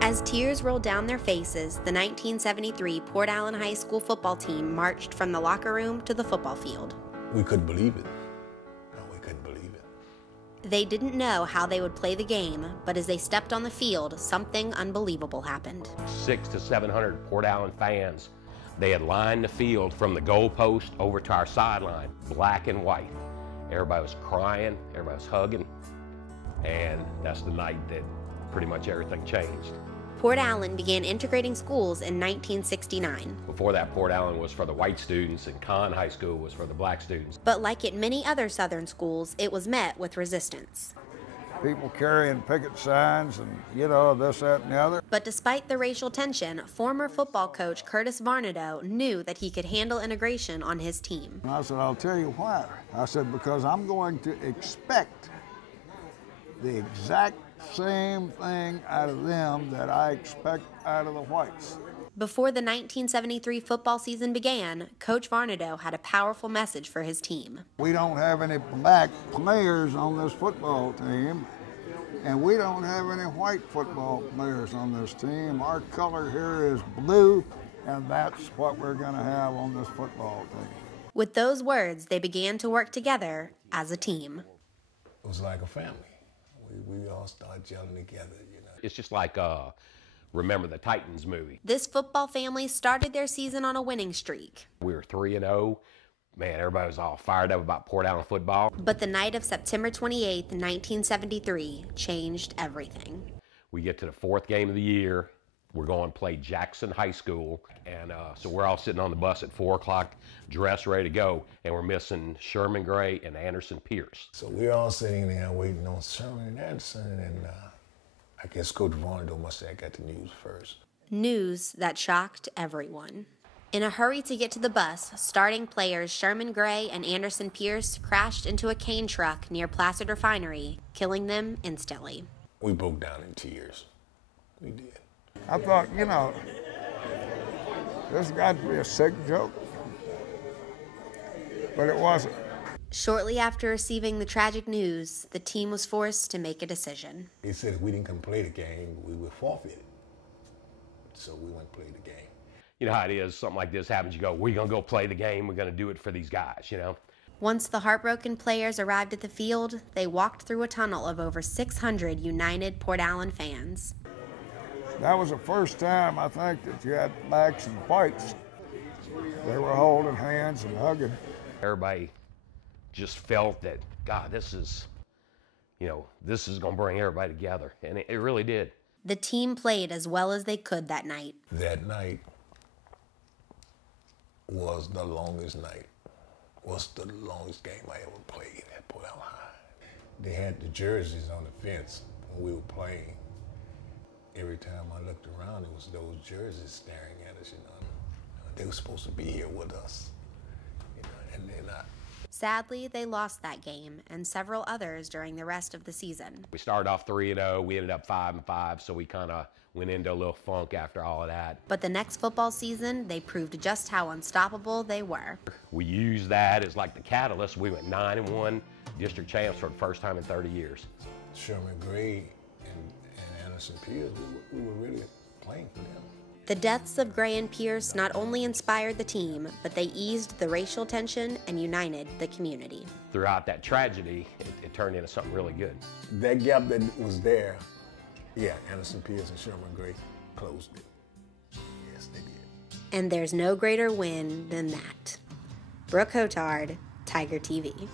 As tears rolled down their faces, the 1973 Port Allen High School football team marched from the locker room to the football field. We couldn't believe it. No, we couldn't believe it. They didn't know how they would play the game, but as they stepped on the field, something unbelievable happened. 600 to 700 Port Allen fans. They had lined the field from the goal post over to our sideline, black and white. Everybody was crying, everybody was hugging, and that's the night that pretty much everything changed. Port Allen began integrating schools in 1969. Before that, Port Allen was for the white students and Conn High School was for the black students. But like at many other Southern schools, it was met with resistance. People carrying picket signs and, this, that, and the other. But despite the racial tension, former football coach Curtis Varnado knew that he could handle integration on his team. And I said, I'll tell you why. I said, because I'm going to expect the exact same thing out of them that I expect out of the whites. Before the 1973 football season began, Coach Varnado had a powerful message for his team. We don't have any black players on this football team, and we don't have any white football players on this team. Our color here is blue, and that's what we're going to have on this football team. With those words, they began to work together as a team. It was like a family. We all started gelling together, It's just like Remember the Titans movie. This football family started their season on a winning streak. We were 3-0. Man, everybody was all fired up about Port Allen football. But the night of September 28th, 1973 changed everything. We get to the fourth game of the year. We're going to play Jackson High School. And so we're all sitting on the bus at 4 o'clock, dressed, ready to go. And we're missing Sherman Gray and Anderson Pierce. So we're all sitting there waiting on Sherman and Anderson. And I guess Coach Varnado must have got the news first. News that shocked everyone. In a hurry to get to the bus, starting players Sherman Gray and Anderson Pierce crashed into a cane truck near Placid Refinery, killing them instantly. We broke down in tears. We did. I thought, this got to be a sick joke. But it wasn't. Shortly after receiving the tragic news, the team was forced to make a decision. They said if we didn't come play the game, we would forfeit. So we went and played the game. You know how it is, something like this happens, you go, we're going to go play the game, we're going to do it for these guys, Once the heartbroken players arrived at the field, they walked through a tunnel of over 600 united Port Allen fans. That was the first time, I think, that you had blacks and whites. They were holding hands and hugging. Everybody just felt that, God, this is going to bring everybody together. And it really did. The team played as well as they could that night. That night was the longest night. Was the longest game I ever played at Port Allen High. They had the jerseys on the fence when we were playing. Every time I looked around, it was those jerseys staring at us, They were supposed to be here with us, and they're not. Sadly, they lost that game and several others during the rest of the season. We started off 3-0. We ended up 5-5, so we kind of went into a little funk after all of that. But the next football season, they proved just how unstoppable they were. We used that as like the catalyst. We went 9-1, district champs for the first time in 30 years. Sherman Gray and Anderson Pierce, we were really playing for them. The deaths of Gray and Pierce not only inspired the team, but they eased the racial tension and united the community. Throughout that tragedy, it turned into something really good. That gap that was there, Anderson Pierce and Sherman Gray closed it. Yes, they did. And there's no greater win than that. Brooke Hotard, Tiger TV.